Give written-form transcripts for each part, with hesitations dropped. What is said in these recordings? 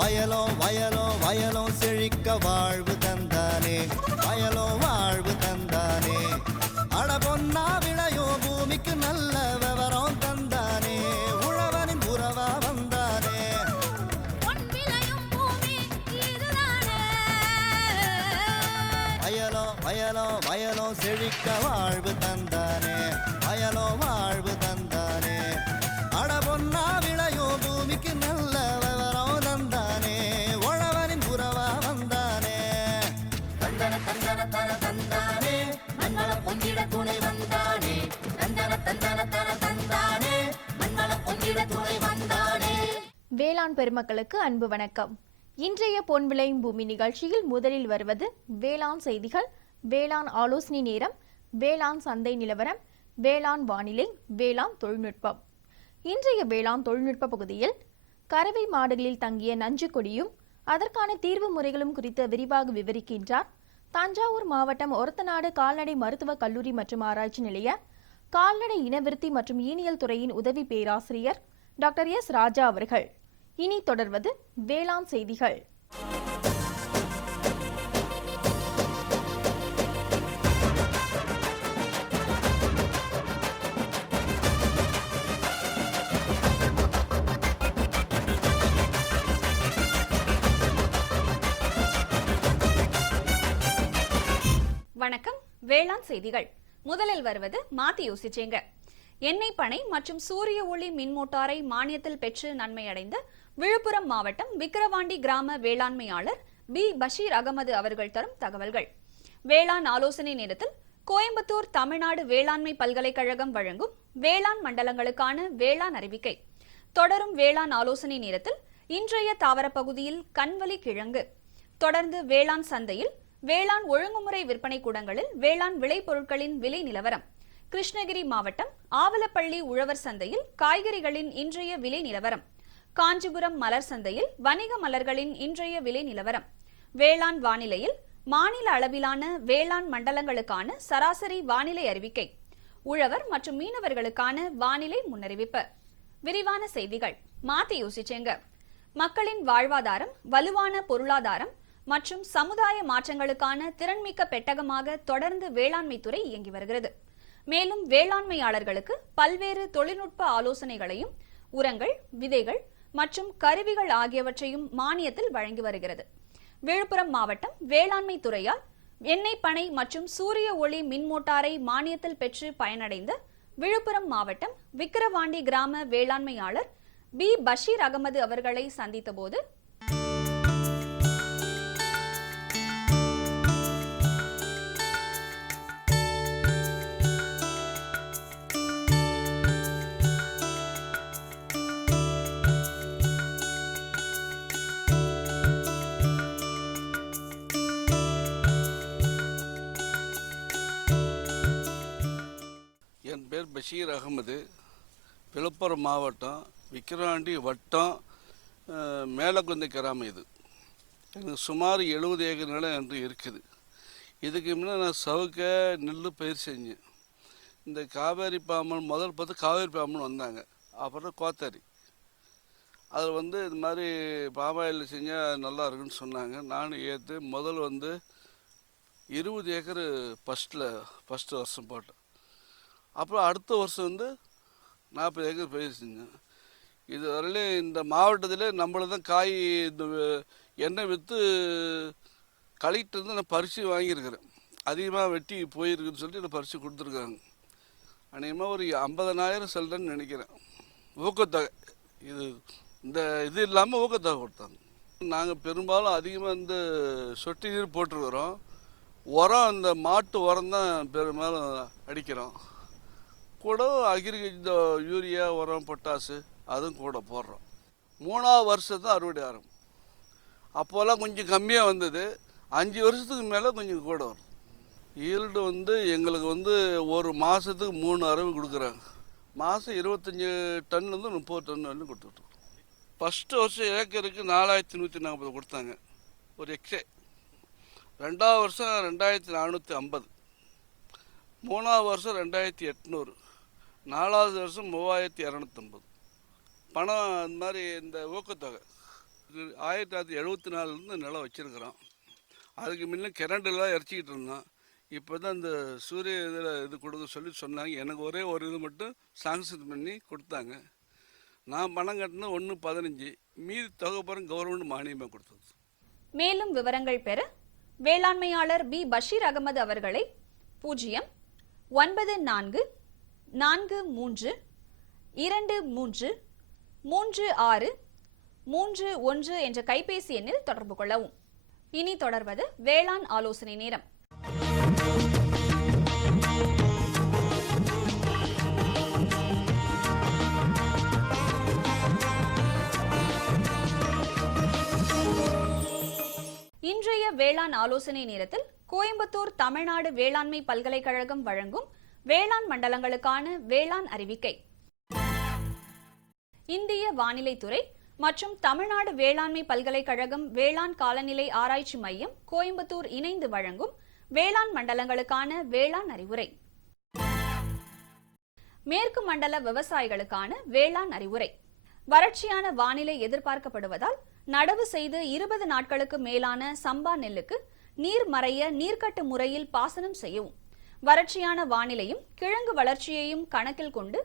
வயலோ வயலோ வயலோ செழிக்க வாழ்வு தந்தானே, வயலோ வாழ்வு தந்தானே. அட பொன்னா விளையோ பூமிக்கு நல்ல விவரம் தந்தானே, உழவனின் உறவா வந்தானே. வயலோ வயலோ வயலோ செழிக்க வாழ்வு தந்தானே, வயலோ வாழ்வு தந்தானே. அட பொன்னா விளையோ பூமிக்கு நல்ல விவரம் தந்தானே, உழவனின் உறவா வந்தானே. தந்தன தந்தன தன தந்தானே, மண்ணளம் பொங்கிட துணை வந்தானே. தந்தன தந்தன தன தந்தானே, மண்ணளம் பொங்கிட துணை வந்தானே. வேளாண் பெருமக்களுக்கு அன்பு வணக்கம். இன்றைய பொன் விளையும் பூமி நிகழ்ச்சியில் முதலில் வருவது வேளாண் செய்திகள், வேளாண் ஆலோசனை நேரம், வேளாண் சந்தை நிலவரம், வேளாண் வானிலை, வேளாண் தொழில்நுட்பம். இன்றைய வேளாண் தொழில்நுட்ப பகுதியில் கறவை மாடுகளில் தங்கிய நஞ்சு கொடியும் அதற்கான தீர்வு முறைகளும் குறித்து விரிவாக விவரிக்கின்றார் தஞ்சாவூர் மாவட்டம் ஒரத்தநாடு கால்நடை மருத்துவக் கல்லூரி மற்றும் ஆராய்ச்சி நிலைய கால்நடை இனவிருத்தி மற்றும் ஈனியல் துறையின் உதவி பேராசிரியர் டாக்டர் எஸ் ராஜா அவர்கள். இனி தொடர்வது வேளாண் செய்திகள். வணக்கம். வேளாண் செய்திகள். முதலில் வருவது மாத்தி யோசிச்சேங்க. எண்ணெய் பனை மற்றும் சூரிய ஒளி மின் மோட்டாரை மானியத்தில் பெற்று நன்மையடைந்த விழுப்புரம் மாவட்டம் விக்கிரவாண்டி கிராம வேளாண்மையாளர் பி பஷீர் அகமது அவர்கள் தரும் தகவல்கள். வேளாண் ஆலோசனை நேரத்தில் கோயம்புத்தூர் தமிழ்நாடு வேளாண்மை பல்கலைக்கழகம் வழங்கும் வேளாண் மண்டலங்களுக்கான வேளாண் அறிவிக்கை. தொடரும் வேளாண் ஆலோசனை நேரத்தில் இன்றைய தாவர பகுதியில் கண்வலி கிழங்கு. தொடர்ந்து வேளாண் சந்தையில் வேளாண் ஒழுங்குமுறை விற்பனை கூடங்களில் வேளாண் விளைபொருட்களின் விலை நிலவரம். கிருஷ்ணகிரி மாவட்டம் ஆவலப்பள்ளி உழவர் சந்தையில் காய்கறிகளின் இன்றைய விலை நிலவரம். காஞ்சிபுரம் மலர் சந்தையில் வணிக மலர்களின் இன்றைய விலை நிலவரம். வேளாண் வானிலையில் மாநில அளவிலான வேளாண் மண்டலங்களுக்கான சராசரி வானிலை அறிவிக்கை. உழவர் மற்றும் மீனவர்களுக்கான வானிலை முன்னறிவிப்பு. விரிவான செய்திகள். மாத்தி யோசிச்சேங்க. மக்களின் வாழ்வாதாரம், வலுவான பொருளாதாரம் மற்றும் சமுதாய மாற்றங்களுக்கான திறன்மிக்க பெட்டகமாக தொடர்ந்து வேளாண்மை துறை இயங்கி வருகிறது. மேலும் வேளாண்மையாளர்களுக்கு பல்வேறு தொழில்நுட்ப ஆலோசனைகளையும் உரங்கள், விதைகள் மற்றும் கருவிகள் ஆகியவற்றையும் மானியத்தில் வழங்கி வருகிறது. விழுப்புரம் மாவட்டம் வேளாண்மை துறையால் எண்ணெய் பனை மற்றும் சூரிய ஒளி மின் மோட்டாரை மானியத்தில் பெற்று பயனடைந்த விழுப்புரம் மாவட்டம் விக்கிரவாண்டி கிராம வேளாண்மையாளர் பி பஷீர் அகமது அவர்களை சந்தித்த போது என் பேர் பஷீர் அகமது. விழுப்புரம் மாவட்டம் விக்கிரவாண்டி வட்டம் மேலக்குந்தை கிராமம். இது எனக்கு சுமார் 70 ஏக்கர் நிலம் என்று இருக்குது. இதுக்கு முன்னே நான் சவுக்க நெல் பயிர் செஞ்சேன். இந்த காவேரி பாம்பன் முதல் பார்த்து காவேரி பாம்பன் வந்தாங்க, அப்புறம் கோத்தாரி. அதில் இது மாதிரி பாமாயில் செஞ்சால் நல்லா இருக்குன்னு சொன்னாங்க. நானும் ஏற்று முதல் 20 ஏக்கர் ஃபஸ்ட்டு வருஷம் போட்டேன். அப்புறம் அடுத்த வருஷம் 40 ஏக்கர் பயிர் செஞ்சேன். இது வரலையும் இந்த மாவட்டத்தில் நம்மள தான் காய் இந்த எண்ணெய் விற்று கலெக்டர் நான் பரிசு வாங்கியிருக்கிறேன். அதிகமாக வெட்டி போயிருக்குன்னு சொல்லிட்டு எனக்கு பரிசு கொடுத்துருக்காங்க. அநேகமாக ஒரு 50,000 செல்றேன்னு நினைக்கிறேன். ஊக்கத்தொகை இது இல்லாமல் ஊக்கத்தொகை கொடுத்தாங்க. நாங்கள் பெரும்பாலும் அதிகமாக சொட்டு நீர் போட்டிருக்கிறோம். உரம் இந்த மாட்டு உரம் தான் பெரும்பாலும் அடிக்கிறோம். கூட அக்ரிகல்ச்சர் யூரியா உரம் பொட்டாசு அதுவும் கூட போடுறோம். 3ஆவது வருஷம் தான் அறுவடை ஆரம்பம். அப்போல்லாம் கொஞ்சம் கம்மியாக வந்தது. 5 வருஷத்துக்கு மேலே கொஞ்சம் கூட வரும். ஈல்டு எங்களுக்கு ஒரு மாதத்துக்கு 3 அறுவை கொடுக்குறாங்க. மாதம் 25 டன்லேருந்து 30 டன் வரலும் கொடுத்துட்ருக்கோம். ஃபஸ்ட்டு வருஷம் ஏக்கருக்கு 4140 கொடுத்தாங்க ஒரு எக்ஸே. 2ஆவது வருஷம் 2450, 3ஆவது வருஷம் 2800, 4ஆவது வருஷம் 3250. பணம் அந்த மாதிரி இந்த ஊக்கத்தொகை 1974 நிலம் வச்சுருக்கிறோம். அதுக்கு முன்ன கரண்டெல்லாம் இறச்சிக்கிட்டு இருந்தோம். இப்போ தான் இந்த சூரிய இதில் இது கொடுக்க சொல்லி சொன்னாங்க. எனக்கு ஒரே ஒரு இது மட்டும் சாங்ஷன் பண்ணி கொடுத்தாங்க. நான் பணம் கட்டின 1.15, மீதி தொகை பிறகு கவர்மெண்ட் மானியமாக கொடுத்தது. மேலும் விவரங்கள் பெற வேளாண்மையாளர் பி பஷீர் அகமது அவர்களை 09443233631 என்ற கைபேசி எண்ணில் தொடர்பு கொள்ளவும். இனி தொடர்வது வேளாண் ஆலோசனை நேரம். இன்றைய வேளாண் ஆலோசனை நேரத்தில் கோயம்புத்தூர் தமிழ்நாடு வேளாண்மை பல்கலைக்கழகம் வழங்கும் வேளாண் மண்டலங்களுக்கான வேளாண் அறிவிக்கை. இந்திய வானிலை துறை மற்றும் தமிழ்நாடு வேளாண்மை பல்கலைக்கழகம் வேளாண் காலநிலை ஆராய்ச்சி மையம் கோயம்புத்தூர் இணைந்து வழங்கும் வேளாண் மண்டலங்களுக்கான வேளாண் அறிவுரை. மேற்கு மண்டல விவசாயிகளுக்கான வேளாண் அறிவுரை. வறட்சியான வானிலை எதிர்பார்க்கப்படுவதால் நடவு செய்து 20 நாட்களுக்கு மேலான சம்பா நெல்லுக்கு நீர் மறைய நீர்க்கட்டு முறையில் பாசனம் செய்யவும். வறட்சியான வானிலையும் கிழங்கு வளர்ச்சியையும் கணக்கில் கொண்டு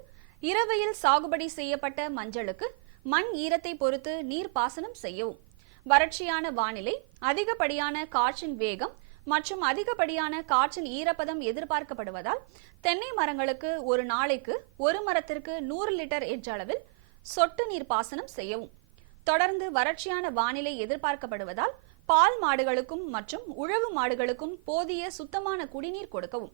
இரவையில் சாகுபடி செய்யப்பட்ட மஞ்சளுக்கு மண் ஈரத்தை பொறுத்து நீர் பாசனம் செய்யவும். வறட்சியான வானிலை, அதிகப்படியான காற்றின் வேகம் மற்றும் அதிகப்படியான காற்றின் ஈரப்பதம் எதிர்பார்க்கப்படுவதால் தென்னை மரங்களுக்கு ஒரு நாளைக்கு ஒரு மரத்திற்கு 100 லிட்டர் என்ற அளவில் சொட்டு நீர் பாசனம் செய்யவும். தொடர்ந்து வறட்சியான வானிலை எதிர்பார்க்கப்படுவதால் பால் மாடுகளுக்கும் மற்றும் உழவு மாடுகளுக்கும் போதிய சுத்தமான குடிநீர் கொடுக்கவும்.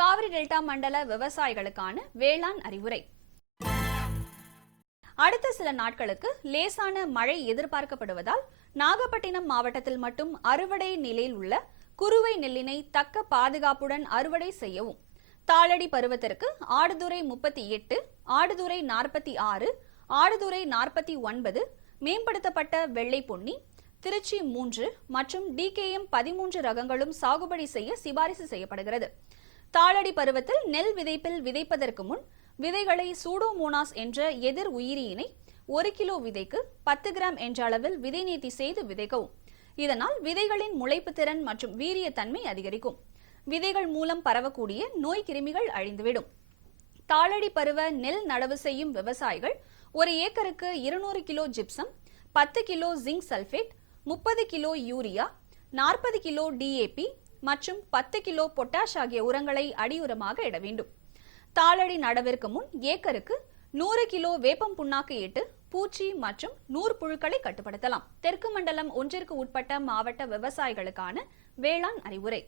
காவிரி டெல்டா மண்டல விவசாயிகளுக்கான வேளாண் அறிவுரை. அடுத்த சில நாட்களுக்கு லேசான மழை எதிர்பார்க்கப்படுவதால் நாகப்பட்டினம் மாவட்டத்தில் மட்டும் அறுவடை நிலையில் உள்ள குறுவை நெல்லினை தக்க பாதுகாப்புடன் அறுவடை செய்யவும். தாளடி பருவத்திற்கு ஆடுதுறை 38, ஆடுதுறை 46, ஆடுதுறை 49, மேம்படுத்தப்பட்ட வெள்ளை பொன்னி, திருச்சி 3 மற்றும் DKM 13 ரகங்களும் சாகுபடி செய்ய சிபாரிசு செய்யப்படுகிறது. தாளடி பருவத்தில் நெல் விதைப்பில் விதைப்பதற்கு முன் விதைகளை சூடோமோனாஸ் என்ற எதிர் உயிரியினை 1 கிலோ விதைக்கு 10 கிராம் என்ற அளவில் விதை நேர்த்தி செய்து விதைக்கவும். இதனால் விதைகளின் முளைப்பு திறன் மற்றும் வீரியத்தன்மை அதிகரிக்கும். விதைகள் மூலம் பரவக்கூடிய நோய் கிருமிகள் அழிந்துவிடும். தாளடி பருவ நெல் நடவு செய்யும் விவசாயிகள் ஒரு ஏக்கருக்கு 200 kilo gypsum, 10 kilo zinc sulphate, 30 kilo urea, 40 kilo DAP மற்றும் 10 கிலோ பொட்டாஷ் ஆகிய உரங்களை அடியுரமாக இட வேண்டும். தாளடி நடவிற்கு முன் ஏக்கருக்கு 100 கிலோ வேப்பம் புண்ணாக்கு இட்டு பூச்சி மற்றும் நூறு புழுக்களை கட்டுப்படுத்தலாம். தெற்கு மண்டலம் 1ற்கு உட்பட்ட மாவட்ட விவசாயிகளுக்கான வேளாண் அறிவுரை.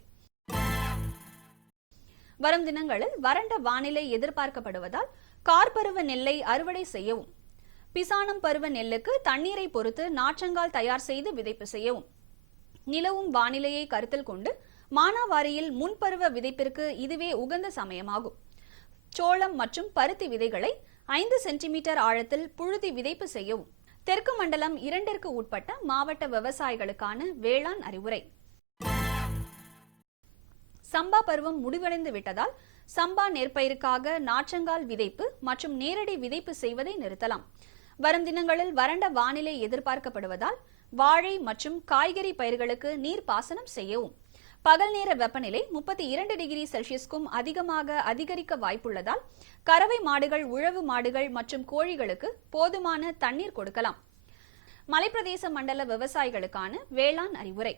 வரும் தினங்களில் வறண்ட வானிலை எதிர்பார்க்கப்படுவதால் கார்பருவ நெல்லை அறுவடை செய்யவும். பிசானம் பருவ நெல்லுக்கு தண்ணீரை பொறுத்து நாற்றங்கால் தயார் செய்து விதைப்பு செய்யவும். நிலவும் வானிலையை கருத்தில் கொண்டு மானாவாரியில் முன்பருவ விதைப்பிற்கு இதுவே உகந்த சமயமாகும். சோளம் மற்றும் பருத்தி விதைகளை 5 சென்டிமீட்டர் ஆழத்தில் புழுதி விதைப்பு செய்யவும். தெற்கு மண்டலம் 2ற்கு உட்பட்ட மாவட்ட விவசாயிகளுக்கான வேளாண் அறிவுரை. சம்பா பருவம் முடிவடைந்து விட்டதால் சம்பா நெற்பயிற்காக நாற்றங்கால் விதைப்பு மற்றும் நேரடி விதைப்பு செய்வதை நிறுத்தலாம். வரும் தினங்களில் வறண்ட வானிலை எதிர்பார்க்கப்படுவதால் வாழை மற்றும் காய்கறி பயிர்களுக்கு நீர் பாசனம் செய்யவும். பகல் நேர வெப்பநிலை 32 டிகிரி செல்சியஸ்க்கும் அதிகமாக அதிகரிக்க வாய்ப்புள்ளதால் கறவை மாடுகள், உழவு மாடுகள் மற்றும் கோழிகளுக்கு போதுமான தண்ணீர் கொடுக்கலாம். மலைப்பிரதேச மண்டல விவசாயிகளுக்கான வேளாண் அறிவுரை.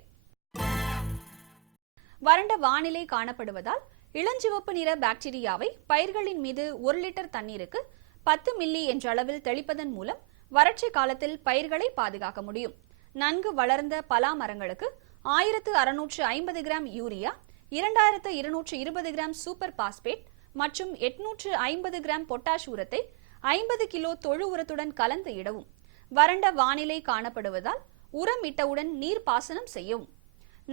வறண்ட வானிலை காணப்படுவதால் இளஞ்சிவப்பு நிற பாக்டீரியாவை பயிர்களின் மீது 1 லிட்டர் தண்ணீருக்கு 10 மில்லி என்ற அளவில் தெளிப்பதன் மூலம் வறட்சி காலத்தில் பயிர்களை பாதுகாக்க முடியும். நன்கு வளர்ந்த பலா மரங்களுக்கு 1650 gram urea, 2220 gram super phosphate மற்றும் 850 கிராம் பொட்டாஷ் உரத்தை 50 கிலோ தொழு உரத்துடன் கலந்து இடவும். வறண்ட வானிலை காணப்படுவதால் உரம் இட்டவுடன் நீர் பாசனம் செய்யவும்.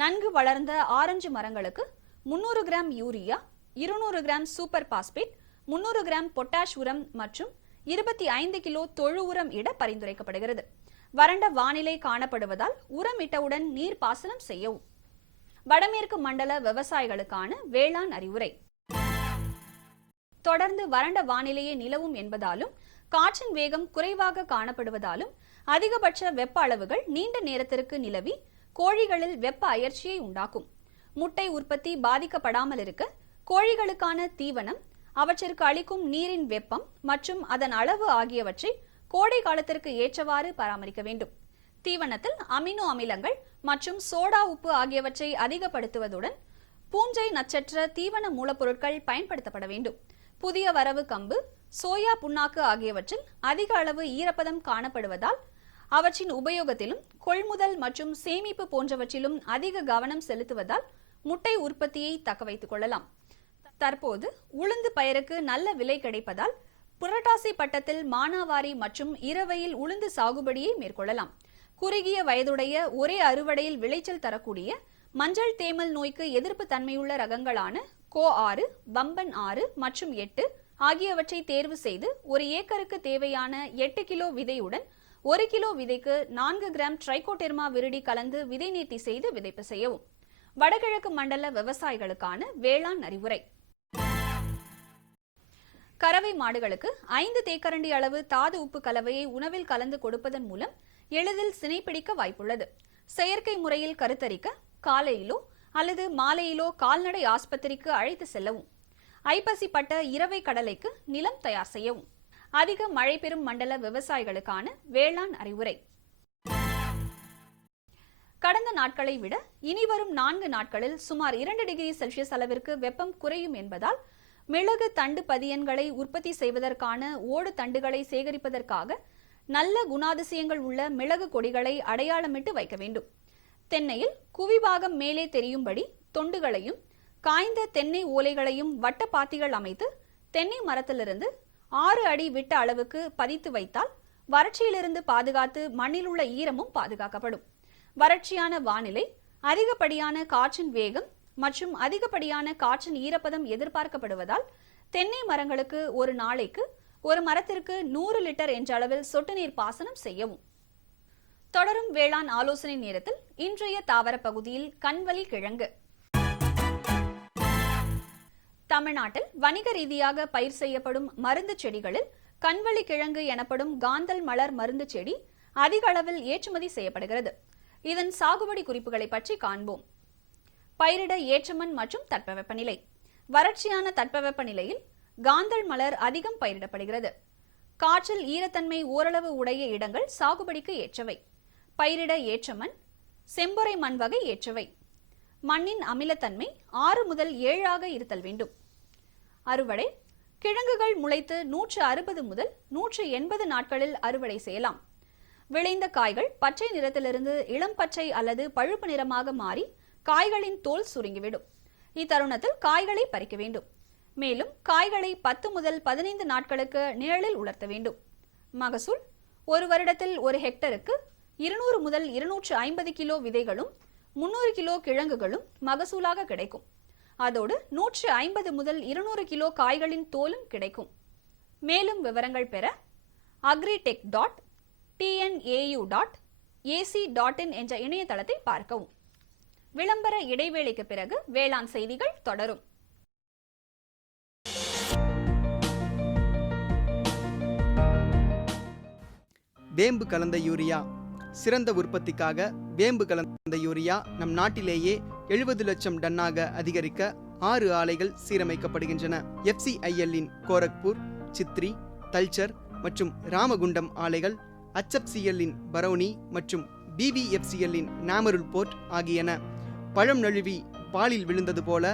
நன்கு வளர்ந்த ஆரஞ்சு மரங்களுக்கு 300 gram urea, 200 gram super phosphate, 300 gram potash உரம் மற்றும் 25 கிலோ தொழு உரம் இட பரிந்துரைக்கப்படுகிறது. வறண்ட வானிலை காணப்படுவதால் உரம் இட்டவுடன் நீர் பாசனம் செய்யவும். வடமேற்கு மண்டல விவசாயிகளுக்கான வேளாண் அறிவுரை. தொடர்ந்து வறண்ட வானிலையே நிலவும் என்பதாலும் காற்றின் வேகம் குறைவாக காணப்படுவதாலும் அதிகபட்ச வெப்ப அளவுகள் நீண்ட நேரத்திற்கு நிலவி கோழிகளில் வெப்ப அயற்சியை உண்டாக்கும். முட்டை உற்பத்தி பாதிக்கப்படாமல் இருக்க கோழிகளுக்கான தீவனம், அவற்றிற்கு அளிக்கும் நீரின் வெப்பம் மற்றும் அதன் அளவு ஆகியவற்றை கோடை காலத்திற்கு ஏற்றவாறு பராமரிக்க வேண்டும். தீவனத்தில் அமினோ அமிலங்கள் மற்றும் சோடா உப்பு ஆகியவற்றை அதிகப்படுத்துவதுடன் பூஞ்சை நச்சற்ற தீவன மூலப்பொருட்கள் பயன்படுத்தப்பட வேண்டும். புதிய வரவு கம்பு, சோயா புண்ணாக்கு ஆகியவற்றில் அதிக அளவு ஈரப்பதம் காணப்படுவதால் அவற்றின் உபயோகத்திலும் கொள்முதல் மற்றும் சேமிப்பு போன்றவற்றிலும் அதிக கவனம் செலுத்துவதால் முட்டை உற்பத்தியை தக்க வைத்துக் கொள்ளலாம். தற்போது உளுந்து பயிருக்கு நல்ல விலை கிடைப்பதால் புரட்டாசி பட்டத்தில் மானாவாரி மற்றும் இரவையில் உளுந்து சாகுபடியை மேற்கொள்ளலாம். குறுகிய வயதுடைய ஒரே அறுவடையில் விளைச்சல் தரக்கூடிய மஞ்சள் தேமல் நோய்க்கு எதிர்ப்பு தன்மையுள்ள ரகங்களான கோ 6, பம்பன் 6 மற்றும் 8 ஆகியவற்றை தேர்வு செய்து ஒரு ஏக்கருக்கு தேவையான 8 கிலோ விதையுடன் 1 கிலோ விதைக்கு 4 கிராம் ட்ரைகோடெர்மா விரிடி கலந்து விதை நேர்த்தி செய்து விதைப்பு செய்யவும். வடகிழக்கு மண்டல விவசாயிகளுக்கான வேளாண் அறிவுரை. கறவை மாடுகளுக்கு 5 தேக்கரண்டி அளவு தாது உப்பு கலவையை உணவில் கலந்து கொடுப்பதன் மூலம் எளிதில் சினைப்பிடிக்க வாய்ப்புள்ளது. செயற்கை முறையில் கருத்தரிக்க காலையிலோ அல்லது மாலையிலோ கால்நடை ஆஸ்பத்திரிக்கு அழைத்து செல்லவும். ஐப்பசிப்பட்ட இரவை கடலைக்கு நிலம் தயார் செய்யவும். அதிக மழை பெறும் மண்டல விவசாயிகளுக்கான வேளாண் அறிவுரை. கடந்த நாட்களை விட இனிவரும் 4 நாட்களில் சுமார் 2 டிகிரி செல்சியஸ் அளவிற்கு வெப்பம் குறையும் என்பதால் மிளகு தண்டு பதியன்களை உற்பத்தி செய்வதற்கான ஓடு தண்டுகளை சேகரிப்பதற்காக நல்ல குணாதிசயங்கள் உள்ள மிளகு கொடிகளை அடையாளமிட்டு வைக்க வேண்டும். தென்னையில் குவிபாகம் மேலே தெரியும்படி தொண்டுகளையும் காய்ந்த தென்னை ஓலைகளையும் வட்ட பாத்திகள் அமைத்து தென்னை மரத்திலிருந்து 6 அடி விட்ட அளவுக்கு பதித்து வைத்தால் வறட்சியிலிருந்து பாதுகாத்து மண்ணில் உள்ள ஈரமும் பாதுகாக்கப்படும். வறட்சியான வானிலை, அதிகப்படியான காற்றின் வேகம் மற்றும் அதிகப்படியான காற்றின் ஈரப்பதம் எதிர்பார்க்கப்படுவதால் தென்னை மரங்களுக்கு ஒரு நாளைக்கு ஒரு மரத்திற்கு 100 லிட்டர் என்ற அளவில் சொட்டு நீர் பாசனம் செய்யவும். தொடரும் வேளாண் ஆலோசனை நேரத்தில் இன்றைய தாவர பகுதியில் கண்வலி கிழங்கு. தமிழ்நாட்டில் வணிக ரீதியாக பயிர் செய்யப்படும் மருந்து செடிகளில் கண்வலி கிழங்கு எனப்படும் காந்தல் மலர் மருந்து செடி அதிக அளவில் ஏற்றுமதி செய்யப்படுகிறது. இதன் சாகுபடி குறிப்புகளை பற்றி காண்போம். பயிரிட ஏற்றமண் மற்றும் தட்பவெப்பநிலை. வறட்சியான தட்பவெப்ப நிலையில் காந்தல் மலர் அதிகம் பயிரிடப்படுகிறது. காற்றில் ஈரத்தன்மை ஓரளவு உடைய இடங்கள் சாகுபடிக்கு ஏற்றவை. பயிரிட ஏற்றமண் செம்பொறை மண் வகை ஏற்றவை. மண்ணின் அமிலத்தன்மை 6 முதல் 7 இருத்தல் வேண்டும். அறுவடை. கிழங்குகள் முளைத்து 160 முதல் 180 நாட்களில் அறுவடை செய்யலாம். விளைந்த காய்கள் பச்சை நிறத்திலிருந்து இளம் பச்சை அல்லது பழுப்பு நிறமாக மாறி காய்களின் தோல் சுருங்கிவிடும். இத்தருணத்தில் காய்களை பறிக்க வேண்டும். மேலும் காய்களை 10 முதல் 15 நாட்களுக்கு நிழலில் உலர்த்த வேண்டும். மகசூல். ஒரு வருடத்தில் ஒரு ஹெக்டருக்கு 200 முதல் 250 கிலோ விதைகளும் 300 கிலோ கிழங்குகளும் மகசூலாக கிடைக்கும். அதோடு 150 முதல் 200 கிலோ காய்களின் தோலும் கிடைக்கும். மேலும் விவரங்கள் பெற agritech.tnau.ac.in என்ற இணையதளத்தை பார்க்கவும். விளம்பர இடைவேளைக்கு பிறகு வேளாண் செய்திகள் தொடரும். வேம்பு கலந்த யூரியா. சிறந்த உற்பத்திக்காக வேம்பு கலந்த யூரியா நம் நாட்டிலேயே 70 லட்சம் டன்னாக அதிகரிக்க 6 ஆலைகள் சீரமைக்கப்படுகின்றன. FCIL-இன் கோரக்பூர், சித்ரி, தல்சர் மற்றும் ராமகுண்டம் ஆலைகள், HFCL-இன் பரௌனி மற்றும் BVFCL-இன் நாமருல் போர்ட் ஆகியன. பழம் நழுவி பாலில் விழுந்தது போல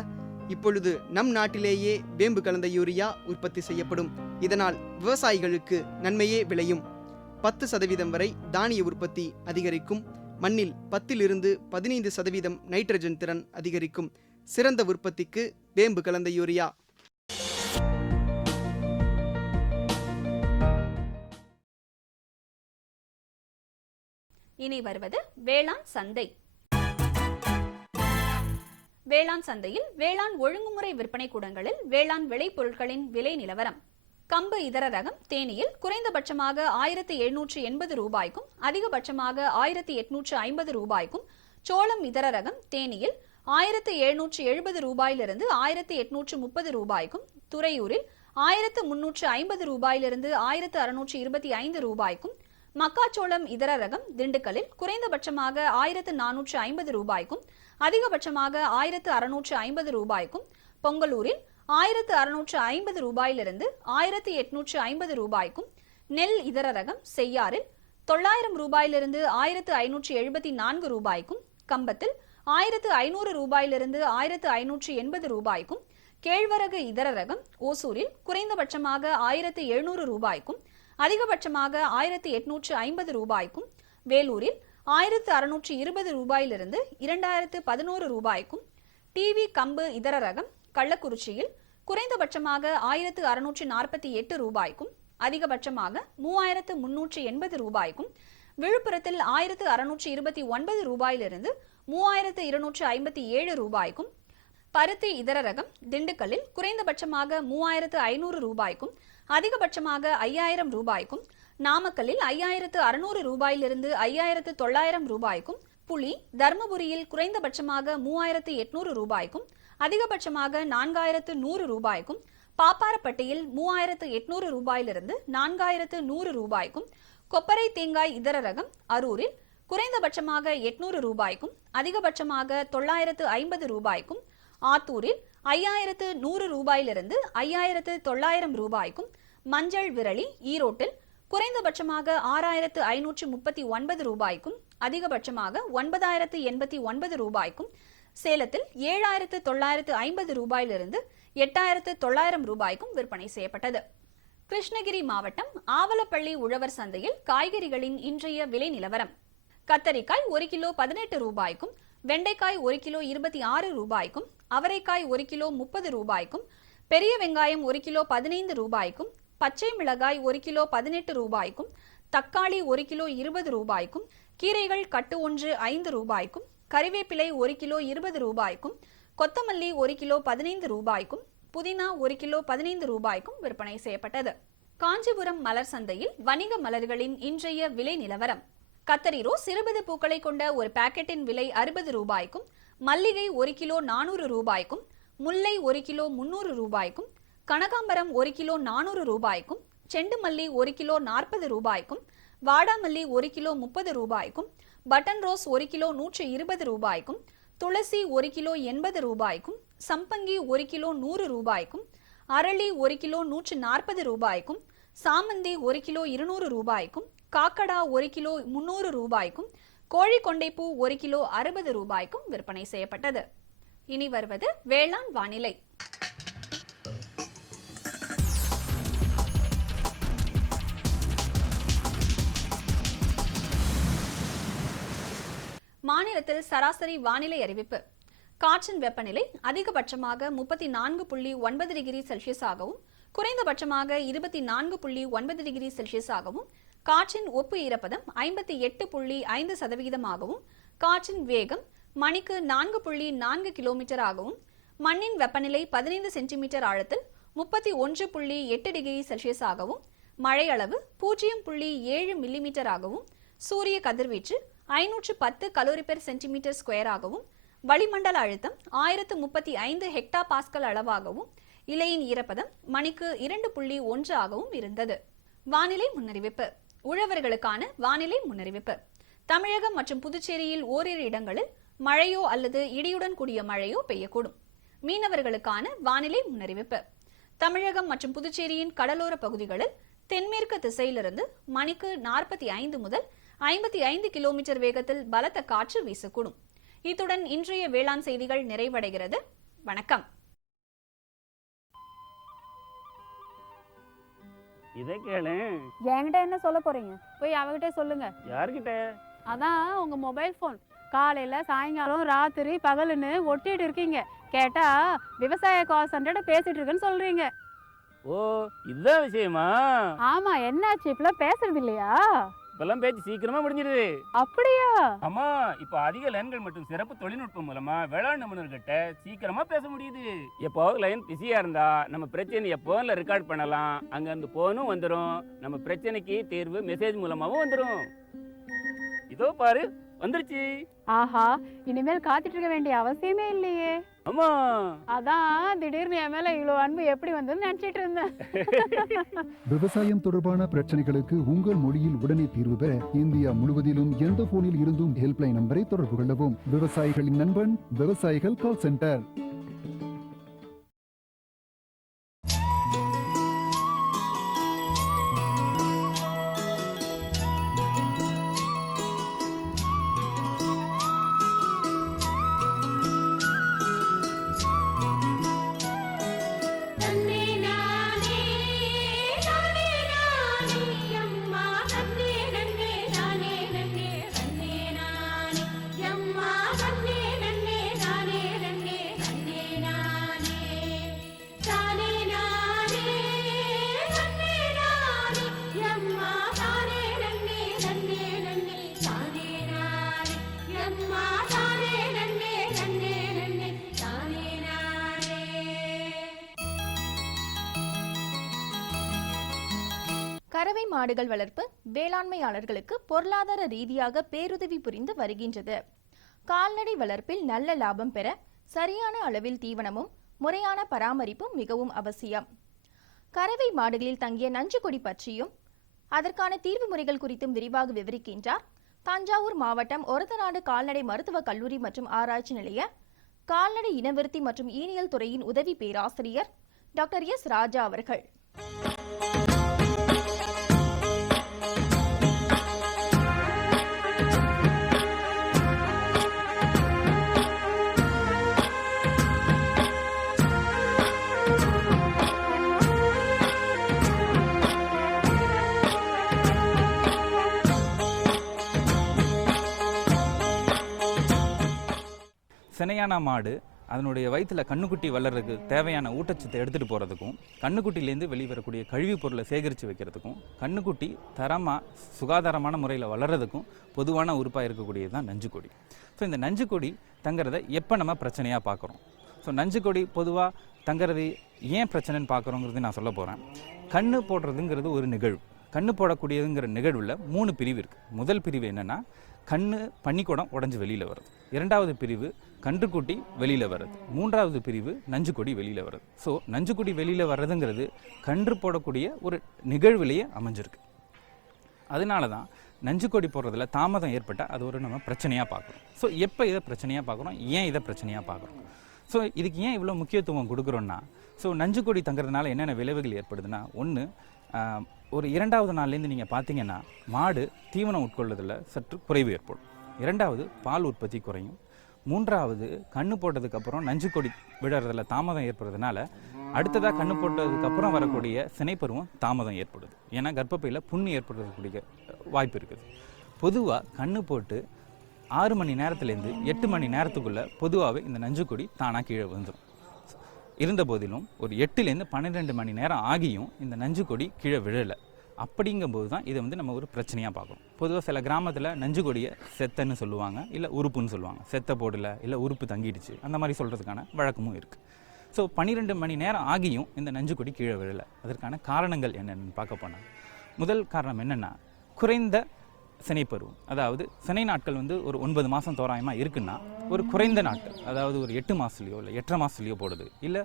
இப்பொழுது நம் நாட்டிலேயே வேம்பு கலந்த யூரியா உற்பத்தி செய்யப்படும். இதனால் விவசாயிகளுக்கு நன்மையே விளையும். 10% வரை தானிய உற்பத்தி அதிகரிக்கும். மண்ணில் 10 to 15% நைட்ரஜன் திறன் அதிகரிக்கும். சிறந்த உற்பத்திக்கு வேம்பு கலந்த யூரியா. இனி வருவது வேளாண் சந்தை. வேளாண் சந்தையில் வேளாண் ஒழுங்குமுறை விற்பனை கூடங்களில் வேளாண் விளைபொருட்களின் விலை நிலவரம். கம்பு இதர ரகம் தேனியில் குறைந்தபட்சமாக 1780 ரூபாய்க்கும் அதிகபட்சமாக 1850 ரூபாய்க்கும், சோளம் இதர ரகம் தேனியில் 1770 ரூபாயிலிருந்து 1830 ரூபாய்க்கும், துறையூரில் 1350 ரூபாயிலிருந்து 1625 ரூபாய்க்கும், மக்காச்சோளம் இதர ரகம் திண்டுக்கல்லில் குறைந்தபட்சமாக 1450 ரூபாய்க்கும் அதிகபட்சமாக 1650 ரூபாய்க்கும், பொங்கலூரில் 1650 ரூபாயிலிருந்து 1850 ரூபாய்க்கும், நெல் இதர ரகம் செய்யாறில் 900 ரூபாயிலிருந்து 1574 ரூபாய்க்கும், கம்பத்தில் 1500 ரூபாயிலிருந்து 1580 ரூபாய்க்கும், கேழ்வரகு இதர ரகம் ஓசூரில் குறைந்தபட்சமாக 1700 ரூபாய்க்கும் அதிகபட்சமாக 1850 ரூபாய்க்கும், வேலூரில் 1620 ரூபாயிலிருந்து 2011 ரூபாய்க்கும், டிவி கம்பு இதர ரகம் கள்ளக்குறிச்சியில் குறைந்தபட்சமாக 1648 ரூபாய்க்கும் அதிகபட்சமாக 3380 ரூபாய்க்கும், விழுப்புரத்தில் 1629 ரூபாயிலிருந்து 3257 ரூபாய்க்கும், பருத்தி இதர ரகம் திண்டுக்கல்லில் குறைந்தபட்சமாக 3500 ரூபாய்க்கும் அதிகபட்சமாக 5000 ரூபாய்க்கும், நாமக்கல்லில் 5600 ரூபாயிலிருந்து 5900 ரூபாய்க்கும், புளி தர்மபுரியில் குறைந்தபட்சமாக 3800 ரூபாய்க்கும் அதிகபட்சமாக 4100 ரூபாய்க்கும், பாப்பாரப்பட்டியில் 3800 ரூபாயிலிருந்து 4100 ரூபாய்க்கும், கொப்பரை தேங்காய் இதர ரகம் அரூரில் குறைந்தபட்சமாக 800 ரூபாய்க்கும் அதிகபட்சமாக 950 ரூபாய்க்கும், ஆத்தூரில் 5100 ரூபாயிலிருந்து 5900 ரூபாய்க்கும், மஞ்சள் விரலி ஈரோட்டில் குறைந்தபட்சமாக 6539 ரூபாய்க்கும் அதிகபட்சமாக 9089 ரூபாய்க்கும், சேலத்தில் 7950 ரூபாயிலிருந்து 8900 ரூபாய்க்கும் விற்பனை செய்யப்பட்டது. கிருஷ்ணகிரி மாவட்டம் ஆவலப்பள்ளி உழவர் சந்தையில் காய்கறிகளின் இன்றைய விலை நிலவரம். கத்தரிக்காய் 1 கிலோ 18 ரூபாய்க்கும், வெண்டைக்காய் 1 கிலோ 26 ரூபாய்க்கும், அவரைக்காய் 1 கிலோ 30 ரூபாய்க்கும், பெரிய வெங்காயம் 1 கிலோ 15 ரூபாய்க்கும், பச்சை மிளகாய் 1 கிலோ 18 ரூபாய்க்கும், தக்காளி 1 கிலோ 20 ரூபாய்க்கும், கீரைகள் கட்டு ஒன்று 5 ரூபாய்க்கும், கறிவேப்பிலை 1 கிலோ 20 ரூபாய்க்கும், கொத்தமல்லி 1 கிலோ 15 ரூபாய்க்கும், புதினா 1 கிலோ 15 ரூபாய்க்கும் விற்பனை செய்யப்பட்டது. காஞ்சிபுரம் மலர் சந்தையில் வணிக மலர்களின் இன்றைய விலை நிலவரம். கத்தரி ரோஸ் 20 பூக்களை கொண்ட ஒரு பாக்கெட்டின் விலை 60 ரூபாய்க்கும், மல்லிகை 1 கிலோ 400 ரூபாய்க்கும், முல்லை 1 கிலோ 300 ரூபாய்க்கும், கனகாம்பரம் 1 கிலோ 400 ரூபாய்க்கும், செண்டுமல்லி 1 கிலோ 40 ரூபாய்க்கும், வாடாமல்லி 1 கிலோ 30 ரூபாய்க்கும், பட்டன் ரோஸ் 1 கிலோ 120 ரூபாய்க்கும், துளசி 1 கிலோ 80 ரூபாய்க்கும், சம்பங்கி 1 கிலோ 100 ரூபாய்க்கும், அரளி 1 கிலோ 140 ரூபாய்க்கும், சாமந்தி 1 கிலோ 200 ரூபாய்க்கும், காக்கடா 1 கிலோ 300 ரூபாய்க்கும், கோழி கொண்டைப்பூ 1 கிலோ 60 ரூபாய்க்கும் விற்பனை செய்யப்பட்டது. இனி வருவது வேளாண் வானிலை. மாநிலத்தில் சராசரி வானிலை அறிவிப்பு. காற்றின் வெப்பநிலை அதிகபட்சமாக 34.9 டிகிரி செல்சியஸாகவும் குறைந்தபட்சமாக 24.9 டிகிரி செல்சியஸாகவும், காற்றின் ஒப்பு ஈரப்பதம் 58.5%ஆகவும், காற்றின் வேகம் மணிக்கு 4.4 கிலோமீட்டர் ஆகவும், மண்ணின் வெப்பநிலை 15 சென்டிமீட்டர் ஆழத்தில் 31.8 டிகிரி செல்சியஸாகவும், மழை அளவு 0.7 மில்லிமீட்டர் ஆகவும், சூரிய கதிர்வீச்சு 510 கலோரி பெர் சென்டிமீட்டர் ஸ்கொயர் ஆகவும், வளிமண்டல அழுத்தம் 1035 ஹெக்டா பாஸ்கல் அளவாகவும், இலையின் ஈரப்பதம் மணிக்கு 2.1 ஆகவும் இருந்தது. வானிலை முன்னறிவிப்பு. உழவர்களுக்கான வானிலை முன்னறிவிப்பு. தமிழகம் மற்றும் புதுச்சேரியில் ஓரிரு இடங்களில் மழையோ அல்லது இடியுடன் கூடிய மழையோ பெய்யக்கூடும். மீனவர்களுக்கான வானிலை முன்னறிவிப்பு. தமிழகம் மற்றும் புதுச்சேரியின் கடலோர பகுதிகளில் தென்மேற்கு திசையிலிருந்து மணிக்கு 45 முதல் 55 கிலோமீட்டர் வேகத்தில் பலத்த காற்று வீசக்கூடும். இத்துடன் இன்றைய வேளாண் செய்திகள் நிறைவடைகிறது. வணக்கம். இதை கேளு. என்கிட்ட என்ன சொல்ல போறீங்க? போய் அவகிட்ட சொல்லுங்க. யார்கிட்ட? அதான் உங்க மொபைல் போன். காலையில சாயங்காலம் ராத்திரி பகலுன்னு ஒட்டிட்டு இருக்கீங்க. கேட்டா விவசாய கால் சென்டர்ட்ட பேசிட்டு இருக்கேன்னு சொல்றீங்க. ஓ, இதுதான் விஷயமா? ஆமா, என்னாச்சு? இப்பெல்லாம் பேசுறது இல்லையா? இப்பெல்லாம் பேச்சு சீக்கிரமா முடிஞ்சிருது. அப்படியா? ஆமா, இப்ப அதிக லைன்கள் மற்றும் சிறப்பு தொழில்நுட்பம் மூலமா வேளாண் நிபுணர்கிட்ட சீக்கிரமா பேச முடியுது. எப்போ லைன் பிஸியா இருந்தா நம்ம பிரச்சனை எப்போல ரெக்கார்ட் பண்ணலாம். அங்க இருந்து போனும் வந்துடும். நம்ம பிரச்சனைக்கு தீர்வு மெசேஜ் மூலமாவும் வந்துடும். இதோ பாரு, வந்துருச்சு. ஆஹா, இனிமேல் காத்துட்டு இருக்க வேண்டிய அவசியமே இல்லையே. அம்மா அதான் திடீர்னு என் மேல இவ்வளோ அன்பு எப்படி வந்ததுன்னு நினைச்சிட்டு இருந்தேன். விவசாயம் தொடர்பான பிரச்சனைகளுக்கு உங்கள் மொழியில் உடனே தீர்வு பெற இந்தியா முழுவதிலும் எந்த போனில் இருந்தும் ஹெல்ப்லைன் நம்பரை தொடர்பு கொள்ளவும். விவசாயிகளின் நண்பன் விவசாயிகள் கால் சென்டர். கறவை மாடுகள் வளர்ப்பு வேளாண்மையாளர்களுக்கு பொருளாதார ரீதியாக பேருதவி புரிந்து வருகின்றது. கால்நடை வளர்ப்பில் நல்ல லாபம் பெற சரியான அளவில் தீவனமும் முறையான பராமரிப்பும் மிகவும் அவசியம். கறவை மாடுகளில் தங்கிய நஞ்சுக்கொடி பற்றியும் அதற்கான தீர்வு முறைகள் குறித்தும் விரிவாக விவரிக்கின்றார் தஞ்சாவூர் மாவட்டம் ஒரத்தநாடு கால்நடை மருத்துவக் கல்லூரி மற்றும் ஆராய்ச்சி நிலைய கால்நடை இனவிருத்தி மற்றும் ஈனியல் துறையின் உதவி பேராசிரியர் டாக்டர் எஸ் ராஜா அவர்கள். சினையான மாடு அதனுடைய வயிற்றில் கண்ணுக்குட்டி வளர்றதுக்கு தேவையான ஊட்டச்சத்தை எடுத்துகிட்டு போகிறதுக்கும், கண்ணுக்குட்டிலேருந்து வெளிவரக்கூடிய கழிவுப் பொருளை சேகரித்து வைக்கிறதுக்கும், கண்ணுக்குட்டி தரமாக சுகாதாரமான முறையில் வளர்கிறதுக்கும் பொதுவான உறுப்பாக இருக்கக்கூடியது தான் நஞ்சுக்கொடி. ஸோ இந்த நஞ்சுக்கொடி தங்கிறத எப்போ நம்ம பிரச்சனையாக பார்க்குறோம்? ஸோ நஞ்சுக்கொடி பொதுவாக தங்கிறது ஏன் பிரச்சனைன்னு பார்க்குறோங்கிறது நான் சொல்ல போகிறேன். கண்ணு போடுறதுங்கிறது ஒரு நிகழ்வு. கண்ணு போடக்கூடியதுங்கிற நிகழ்வில் 3 பிரிவு இருக்குது. முதல் பிரிவு என்னென்னா கண்ணு பனிக்குடம் உடஞ்சி வெளியில் வருது. இரண்டாவது பிரிவு கன்றுக்குட்டி வெளியில் வருது. மூன்றாவது பிரிவு நஞ்சுக்கொடி வெளியில் வருது. ஸோ நஞ்சுக்கொடி வெளியில் வர்றதுங்கிறது கன்று போடக்கூடிய ஒரு நிகழ்விலேயே அமைஞ்சிருக்கு. அதனால தான் நஞ்சுக்கொடி போடுறதுல தாமதம் ஏற்பட்டால் அது ஒரு நம்ம பிரச்சனையாக பார்க்குறோம். ஸோ எப்போ இதை பிரச்சனையாக பார்க்குறோம், ஏன் இதை பிரச்சனையாக பார்க்குறோம்? ஸோ இதுக்கு ஏன் இவ்வளோ முக்கியத்துவம் கொடுக்குறோன்னா, ஸோ நஞ்சுக்கொடி தங்குறதுனால என்னென்ன விளைவுகள் ஏற்படுதுன்னா, ஒன்று ஒரு 2வது நாள்லேருந்து நீங்கள் பார்த்தீங்கன்னா மாடு தீவனம் உட்கொள்வதில் சற்று குறைவு ஏற்படும். 2வது பால் உற்பத்தி குறையும். 3வது கண்ணு போட்டதுக்கப்புறம் நஞ்சுக்கொடி விடுறதில் தாமதம் ஏற்படுறதுனால அடுத்ததாக கண்ணு போட்டதுக்கப்புறம் வரக்கூடிய சினைப்பருவம் தாமதம் ஏற்படுது. ஏன்னா கர்ப்பப்பையில் புண்ணு ஏற்படுறதுக்கூடிய வாய்ப்பு இருக்குது. பொதுவாக கண்ணு போட்டு 6 மணி நேரத்துலேருந்து 8 மணி நேரத்துக்குள்ளே பொதுவாகவே இந்த நஞ்சுக்கொடி தானாக கீழே விழுந்துடும். இருந்த போதிலும் ஒரு 8லேருந்து 12 மணி நேரம் ஆகியும் இந்த நஞ்சுக்கொடி கீழே விழலை. அப்படிங்கும்போது தான் இதை நம்ம ஒரு பிரச்சனையாக பார்க்குறோம். பொதுவாக சில கிராமத்தில் நஞ்சுக்கொடியை செத்தன்னு சொல்லுவாங்க, இல்லை உறுப்புன்னு சொல்லுவாங்க. செத்த போடலை, இல்லை உறுப்பு தங்கிடுச்சு, அந்த மாதிரி சொல்கிறதுக்கான வழக்கமும் இருக்குது. ஸோ 12 மணி நேரம் ஆகியும் இந்த நஞ்சுக்கொடி கீழே விழலை. அதற்கான காரணங்கள் என்னென்னு பார்க்க போனால், முதல் காரணம் என்னென்னா குறைந்த சினைப்பருவம். அதாவது சினை நாட்கள் ஒரு 9 மாதம் தோராயமாக இருக்குன்னா ஒரு குறைந்த நாட்கள், அதாவது ஒரு 8 மாதத்துலையோ இல்லை 8.5 மாதத்துலையோ போடுது, இல்லை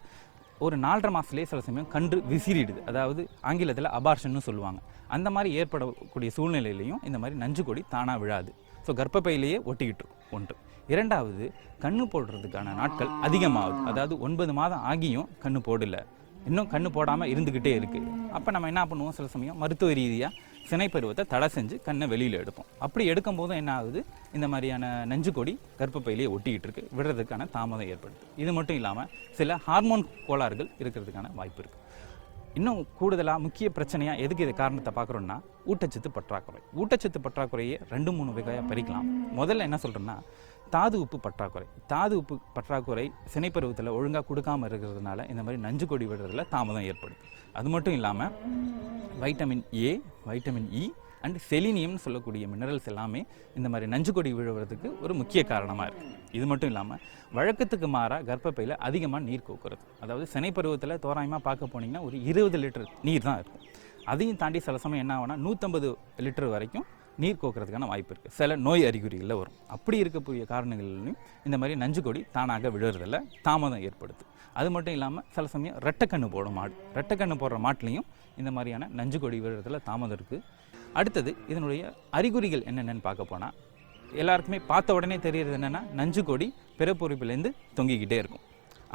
ஒரு 4.5 மாதத்துலேயே சில சமயம் கன்று விசிறிடுது. அதாவது ஆங்கிலத்தில் அபார்ஷன்னு சொல்லுவாங்க. அந்த மாதிரி ஏற்படக்கூடிய சூழ்நிலையிலையும் இந்த மாதிரி நஞ்சுக்கொடி தானாக விழாது. ஸோ கர்ப்பப்பையிலேயே ஒட்டிக்கிட்டு ஒன்று. 2வது கண்ணு போடுறதுக்கான நாட்கள் அதிகமாகுது. அதாவது 9 மாதம் ஆகியும் கண்ணு போடலை, இன்னும் கண்ணு போடாமல் இருந்துக்கிட்டே இருக்குது. அப்போ நம்ம என்ன பண்ணுவோம், சில சமயம் மருத்துவ ரீதியாக சினைப்பருவத்தை தடை செஞ்சு கண்ணை வெளியில் எடுப்போம். அப்படி எடுக்கும் போதும் என்ன ஆகுது, இந்த மாதிரியான நஞ்சுக்கொடி கர்ப்பப்பையிலேயே ஒட்டிக்கிட்டு இருக்கு, விடுறதுக்கான தாமதம் ஏற்படுது. இது மட்டும் இல்லாமல் சில ஹார்மோன் கோளாறுகள் இருக்கிறதுக்கான வாய்ப்பு இருக்குது. இன்னும் கூடுதலாக முக்கிய பிரச்சனையாக எதுக்கு இது காரணத்தை பார்க்குறோன்னா ஊட்டச்சத்து பற்றாக்குறை. ஊட்டச்சத்து பற்றாக்குறையை 2-3 வகையாக பிரிக்கலாம். முதல்ல என்ன சொல்கிறேன்னா தாது உப்பு பற்றாக்குறை. தாது உப்பு பற்றாக்குறை சினைப்பருவத்தில் ஒழுங்காக கொடுக்காமல் இருக்கிறதுனால இந்த மாதிரி நஞ்சுக்கொடி விடுறதுல தாமதம் ஏற்படுது. அது மட்டும் இல்லாமல் vitamin A, vitamin E and செலினியம்னு சொல்லக்கூடிய மினரல்ஸ் எல்லாமே இந்த மாதிரி நஞ்சுக்கொடி விழுவதுக்கு ஒரு முக்கிய காரணமாக இருக்குது. இது மட்டும் இல்லாமல் வழக்கத்துக்கு மாறாக கர்ப்பப்பையில் அதிகமாக நீர் கோக்குறது. அதாவது சினைப்பருவத்தில் தோராயமாக பார்க்க போனீங்கன்னா ஒரு 20 லிட்டர் நீர் தான் இருக்கும். அதையும் தாண்டி சில சமயம் என்ன ஆகும்னா 150 லிட்டர் வரைக்கும் நீர் கோக்கிறதுக்கான வாய்ப்பு இருக்குது. சில நோய் அறிகுறிகளில் வரும். அப்படி இருக்கக்கூடிய காரணங்கள்லையும் இந்த மாதிரி நஞ்சு கொடி தானாக விழுறதில்ல, தாமதம் ஏற்படுது. அது மட்டும் இல்லாமல் சில சமயம் ரெட்டைக்கண்ணு போடும் மாடு, ரெட்டைக்கண்ணு போடுற மாட்டிலையும் இந்த மாதிரியான நஞ்சு கொடி விழுறதுல தாமதம் இருக்குது. அடுத்தது இதனுடைய அறிகுறிகள் என்னென்னு பார்க்க போனால், எல்லாருக்குமே பார்த்த உடனே தெரிகிறது என்னென்னா, நஞ்சு கொடி பிறப்புறுப்பிலேருந்து தொங்கிக்கிட்டே இருக்கும்.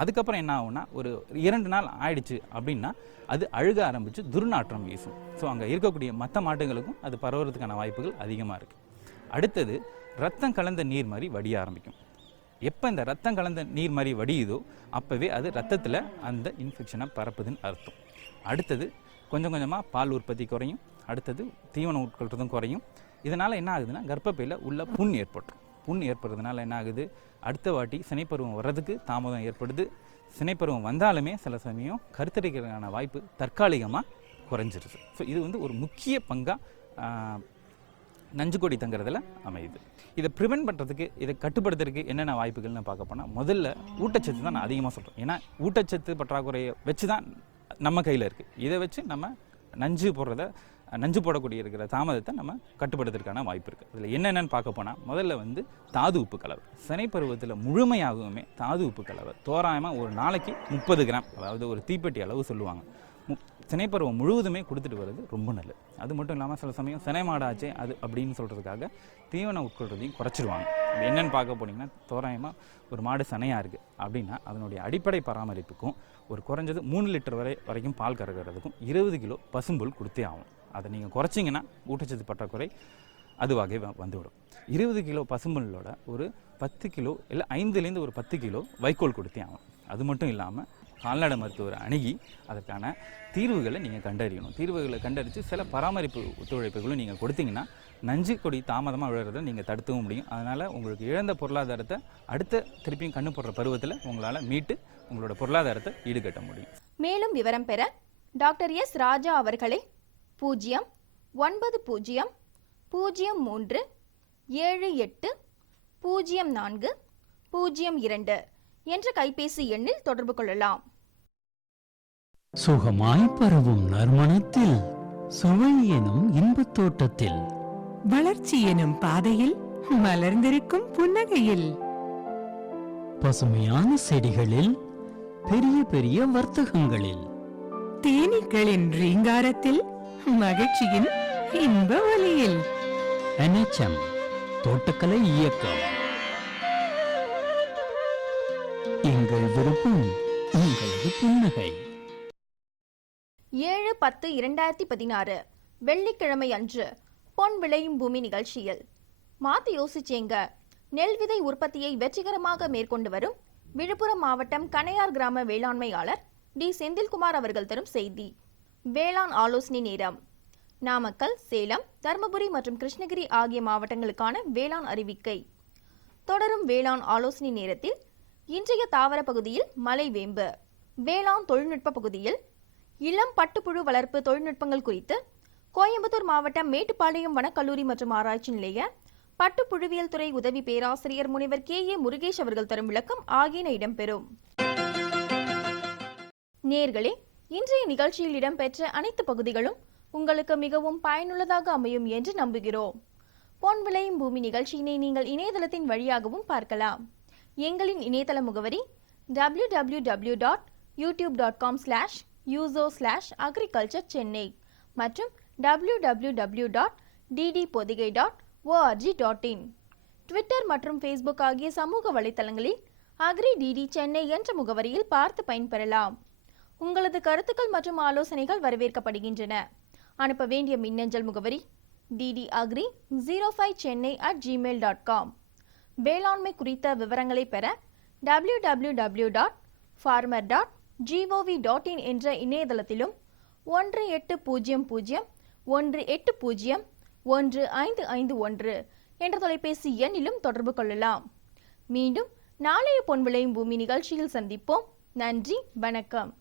அதுக்கப்புறம் என்ன ஆகும்னா, ஒரு 2 நாள் ஆயிடுச்சு அப்படின்னா அது அழுக ஆரம்பித்து துர்நாற்றம் வீசும். ஸோ அங்கே இருக்கக்கூடிய மற்ற மாட்டுகளுக்கும் அது பரவுறதுக்கான வாய்ப்புகள் அதிகமாக இருக்குது. அடுத்தது ரத்தம் கலந்த நீர் மாதிரி வடிய ஆரம்பிக்கும். எப்போ இந்த ரத்தம் கலந்த நீர் மாதிரி வடியுதோ அப்போவே அது ரத்தத்தில் அந்த இன்ஃபெக்ஷனை பரப்புதுன்னு அர்த்தம். அடுத்தது கொஞ்சம் கொஞ்சமாக பால் உற்பத்தி குறையும். அடுத்தது தீவனம் உட்கொள்றதும் குறையும். இதனால் என்ன ஆகுதுன்னா, கர்ப்பப்பையில் உள்ள புண் ஏற்பட்டுரும். புண் ஏற்படுறதுனால என்ன ஆகுது, அடுத்த வாட்டி சினைப்பருவம் வர்றதுக்கு தாமதம் ஏற்படுது. சினைப்பருவம் வந்தாலுமே சில சமயம் கருத்தரிக்கிறதுக்கான வாய்ப்பு தற்காலிகமாக குறைஞ்சிருது. ஸோ இது ஒரு முக்கிய பங்காக நஞ்சுக்கொடி தங்குறதுல அமையுது. இதை ப்ரிவென்ட் பண்ணுறதுக்கு, இதை கட்டுப்படுத்துறதுக்கு என்னென்ன வாய்ப்புகள்னு பார்க்க போனால், முதல்ல ஊட்டச்சத்து தான் நான் அதிகமாக சொல்கிறேன். ஏன்னா ஊட்டச்சத்து பற்றாக்குறையை வச்சு தான் நம்ம கையில் இருக்குது. இதை வச்சு நம்ம நஞ்சு போடக்கூடிய இருக்கிற தாமதத்தை நம்ம கட்டுப்படுத்துறதுக்கான வாய்ப்பு இருக்குது. அதில் என்னென்னு பார்க்க போனால், முதல்ல தாது உப்பு கலவை. சினைப்பருவத்தில் முழுமையாகவுமே தாது உப்பு கலவை தோராயமாக ஒரு நாளைக்கு 30 கிராம், அதாவது ஒரு தீப்பெட்டி அளவு சொல்லுவாங்க, சினைப்பருவம் முழுவதுமே கொடுத்துட்டு வர்றது ரொம்ப நல்லது. அது மட்டும் இல்லாமல் சில சமயம் சினை மாடாச்சே அது அப்படின்னு சொல்கிறதுக்காக தீவனம் உட்கொள்றதையும் குறைச்சிடுவாங்க. அது என்னென்னு பார்க்க போனீங்கன்னா, தோராயமாக ஒரு மாடு சனையாக இருக்குது அப்படின்னா அதனுடைய அடிப்படை பராமரிப்புக்கும் ஒரு குறைஞ்சது 3 லிட்டர் வரைக்கும் பால் கறக்கிறதுக்கும் 20 கிலோ பசும்புல் கொடுத்தே ஆகும். அதை நீங்கள் குறைச்சிங்கன்னா ஊட்டச்சத்து பற்றாக்குறை அதுவாகவே வந்துவிடும். 20 கிலோ பசும்புல்லோட ஒரு 10 கிலோ இல்லை 5லேருந்து ஒரு 10 கிலோ வைக்கோல் கொடுத்தே ஆகும். அது மட்டும் இல்லாமல் கால்நடை மருத்துவரை அணுகி அதற்கான தீர்வுகளை நீங்கள் கண்டறியணும். தீர்வுகளை கண்டறித்து சில பராமரிப்பு ஒத்துழைப்புகளும் நீங்கள் கொடுத்தீங்கன்னா நஞ்சு கொடி தாமதமாக விழுறதை நீங்கள் தடுக்கவும் முடியும். அதனால் உங்களுக்கு இழந்த பொருளாதாரத்தை அடுத்த திருப்பியும் கண்ணு போடுற பருவத்தில் உங்களால் மீட்டு உங்களோட பொருளாதாரத்தை ஈடுகட்ட முடியும். மேலும் விவரம் பெற டாக்டர் எஸ் ராஜா அவர்களை 09003 78 04 02 என்ற கைபேசி எண்ணில் தொடர்பு கொள்ளலாம். சுகமாய் பரவும் நறுமணத்தில், சுவை எனும் இன்பத் தோட்டத்தில், வளர்ச்சி எனும் பாதையில், மலர்ந்திருக்கும் புன்னகையில், பசுமையான செடிகளில், பெரிய பெரிய வர்த்தகங்களில், தேனீக்களின் ரீங்காரத்தில், மகிழ்ச்சியின் இன்ப ஒலியில். NHM தோட்டக்கலை இயக்கம். எங்கள் விருப்பம் உங்களது புன்னகை. 7/10/2016 வெள்ளிக்கிழமை அன்று பொன் விளையும் பூமி நிகழ்ச்சியில் மாத்தி யோசிச்சேங்க, நெல் விதை உற்பத்தியை வெற்றிகரமாக மேற்கொண்டு வரும் விழுப்புரம் மாவட்டம் கணையார் கிராம வேளாண்மையாளர் டி செந்தில்குமார் அவர்கள் தரும் செய்தி. வேளாண் ஆலோசனை நேரம். நாமக்கல், சேலம், தருமபுரி மற்றும் கிருஷ்ணகிரி ஆகிய மாவட்டங்களுக்கான வேளாண் அறிவிக்கை. தொடரும் வேளாண் ஆலோசனை நேரத்தில் இன்றைய தாவர பகுதியில் மலைவேம்பு, வேளாண் தொழில்நுட்ப பகுதியில் இளம் பட்டுப்புழு வளர்ப்பு தொழில்நுட்பங்கள் குறித்து கோயம்புத்தூர் மாவட்டம் மேட்டுப்பாளையம் வனக்கல்லூரி மற்றும் ஆராய்ச்சி நிலைய பட்டுப்புழுவியல் துறை உதவி பேராசிரியர் முனைவர் KA முருகேஷ் அவர்கள் தரும் விளக்கம் ஆகியன இடம்பெறும். நேர்களே, இன்றைய நிகழ்ச்சியில் இடம்பெற்ற அனைத்து பகுதிகளும் உங்களுக்கு மிகவும் பயனுள்ளதாக அமையும் என்று நம்புகிறோம். பொன் விளையும் பூமி நிகழ்ச்சியினை நீங்கள் இணையதளத்தின் வழியாகவும் பார்க்கலாம். எங்களின் இணையதள முகவரி www.youtube.com/uso/agriculture-chennai மற்றும் www.ddpodigai.org.in. ட்விட்டர் மற்றும் ஃபேஸ்புக் ஆகிய சமூக வலைத்தளங்களில் AgriDD சென்னை என்ற முகவரியில் பார்த்து பயன்பெறலாம். உங்களது கருத்துக்கள் மற்றும் ஆலோசனைகள் வரவேற்கப்படுகின்றன. அனுப்ப வேண்டிய மின்னஞ்சல் முகவரி ddagri05chennai@gmail.com. வேளாண்மை குறித்த விவரங்களை பெற www.farmer.gov.in என்ற இணையதளத்திலும் 1801801551 என்ற தொலைபேசி எண்ணிலும் தொடர்பு கொள்ளலாம். மீண்டும் நாளைய பொன் விளையும் பூமி நிகழ்ச்சியில் சந்திப்போம். நன்றி, வணக்கம்.